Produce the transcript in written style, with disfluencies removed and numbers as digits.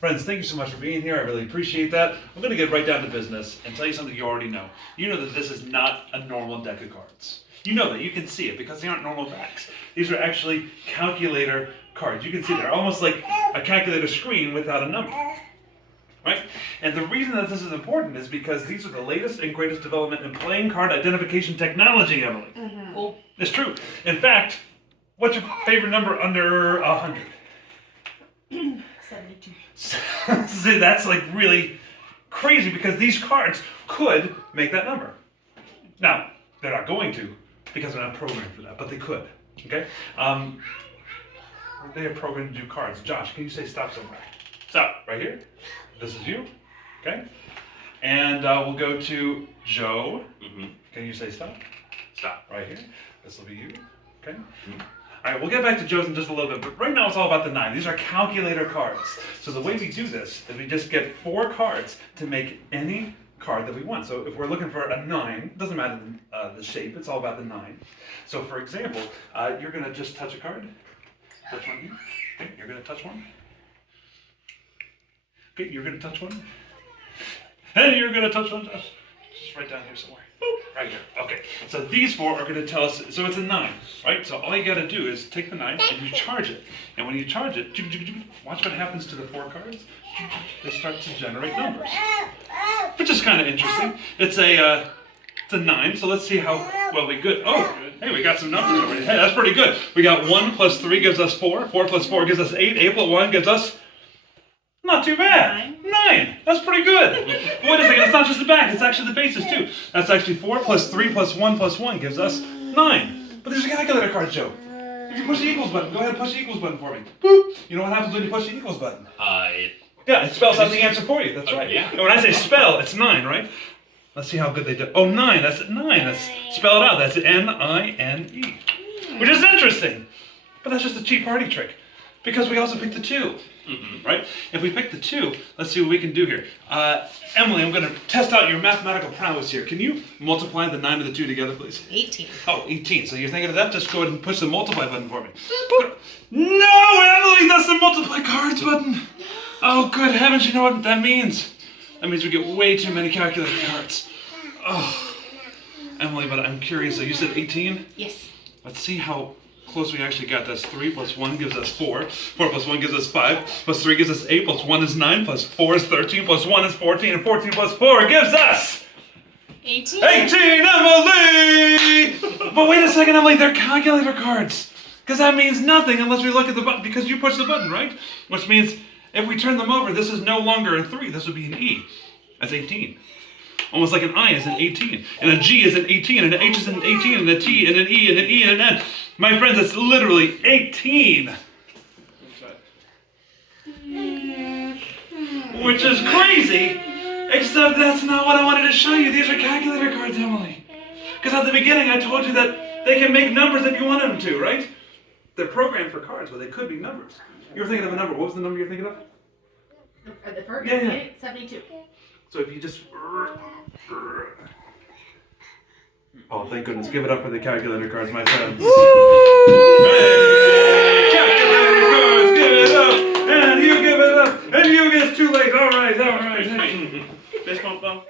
Friends, thank you so much for being here. I really appreciate that. I'm going to get right down to business and tell you something you already know. You know that this is not a normal deck of cards. You know that. You can see it because they aren't normal backs. These are actually calculator cards. You can see they're almost like a calculator screen without a number. Right? And the reason that this is important is because these are the latest and greatest development in playing card identification technology, Emily. Mm-hmm. Cool. It's true. In fact, what's your favorite number under 100? 72. See, that's like really crazy because these cards could make that number. Now, they're not going to because they're not programmed for that, but they could. Okay? They are programmed to do cards. Josh, can you say stop somewhere? Stop, right here. This is you. Okay? And we'll go to Joe. Mm-hmm. Can you say stop? Stop. Right here. This will be you. Okay? Mm-hmm. All right, we'll get back to Joe's in just a little bit, but right now it's all about the 9. These are calculator cards. So the way we do this is we just get 4 cards to make any card that we want. So if we're looking for a 9, it doesn't matter the shape, it's all about the 9. So for example, you're going to just touch a card. Touch one here. Okay, you're going to touch one. Okay, you're going to touch one. And you're going to touch one. Just right down here somewhere. Boop, right here. Okay, so these 4 are going to tell us, so it's a 9, right? So all you got to do is take the 9 and you charge it. And when you charge it, watch what happens to the 4 cards. They start to generate numbers, which is kind of interesting. It's a 9, so let's see how well we good. Oh, hey, we got some numbers already. Hey, that's pretty good. We got 1 plus 3 gives us 4. 4 plus 4 gives us 8. 8 plus 1 gives us not too bad. 9. That's pretty good. Wait a second. It's not just the back. It's actually the faces too. That's actually 4 plus 3 plus 1 plus 1 gives us 9. But there's a calculator card, Joe. If you push the equals button, go ahead and push the equals button for me. Boop. You know what happens when you push the equals button? Yeah, it spells out the answer for you. That's right. Yeah. And when I say spell, it's 9, right? Let's see how good they do. Oh, 9. That's 9. That's spell it out. That's N-I-N-E. Which is interesting. But that's just a cheap party trick. Because we also picked the 2. Mm-hmm. Right? If we pick the 2, let's see what we can do here. Emily, I'm going to test out your mathematical prowess here. Can you multiply the 9 and the 2 together, please? 18. Oh, 18. So you're thinking of that? Just go ahead and push the multiply button for me. No, Emily, that's the multiply cards button. Oh, good heavens, you know what that means? That means we get way too many calculator cards. Oh, Emily, but I'm curious. So you said 18? Yes. Let's see how close we actually got. That's 3 plus 1 gives us 4. 4 plus 1 gives us 5. Plus 3 gives us 8. Plus 1 is 9. Plus 4 is 13. Plus 1 is 14. And 14 plus 4 gives us 18. 18, Emily! But wait a second, Emily. They're calculator cards. Because that means nothing unless we look at the button. Because you push the button, right? Which means if we turn them over, this is no longer a 3. This would be an E. That's 18. Almost like an I is an 18, and a G is an 18, and an H is an 18, and a T, and an E, and an E, and an N. My friends, it's literally 18. Which is crazy, except that's not what I wanted to show you. These are calculator cards, Emily. Because at the beginning, I told you that they can make numbers if you wanted them to, right? They're programmed for cards, but they could be numbers. You were thinking of a number. What was the number you're thinking of? The first? Yeah. 72. So if you just... Oh, thank goodness. Give it up for the calculator cards, my friends. Hey, calculator cards, give it up. And you give it up. And you get too late. All right. Fist bump, though.